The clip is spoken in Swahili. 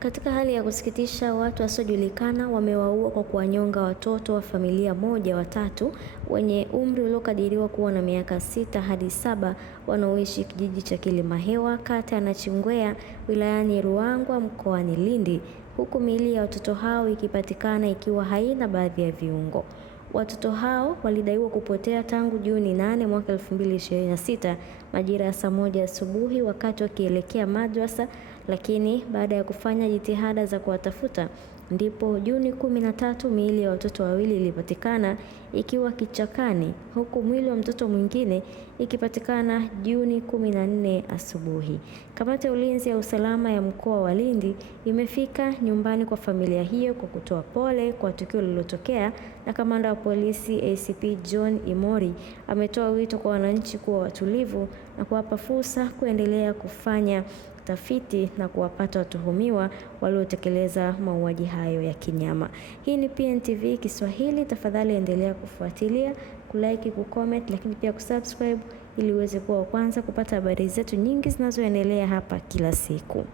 Katika hali ya kusikitisha, watu wasiojulikana wamewaua kwa kuwanyonga watoto wa familia moja watatu wenye umri uliokadiriwa kuwa na miaka 6 hadi 7 wanaoishi kijiji cha Kilimahewa, kata ya Nachingwea, wilayani Ruangwa, mkoani Lindi, huku miili ya watoto hao ikipatikana ikiwa haina baadhi ya viungo. Watoto hao walidaiwa kupotea tangu Juni 8 mwaka 2026 majira ya saa 1 asubuhi wakati wakielekea madrasa, lakini baada ya kufanya jitihada za kuwatafuta ndipo Juni 13 miili ya watoto wawili ilipatikana ikiwa kichakani, huku mwili wa mtoto mwingine ikipatikana Juni 14 asubuhi. Kamati ya ulinzi ya usalama ya mkoa wa Lindi imefika nyumbani kwa familia hiyo kwa kutoa pole kwa tukio lililotokea, na kamanda wa polisi ACP John Imori ametoa wito kwa wananchi kuwa watulivu na kuwapa fursa kuendelea kufanya tafiti na kuwapata watuhumiwa waliotekeleza mauaji hayo ya kinyama. Hii ni PNTV Kiswahili. Tafadhali endelea kufuatilia, kulike, kucomment, lakini pia kusubscribe ili uweze kuwa wa kwanza kupata habari zetu nyingi zinazoendelea hapa kila siku.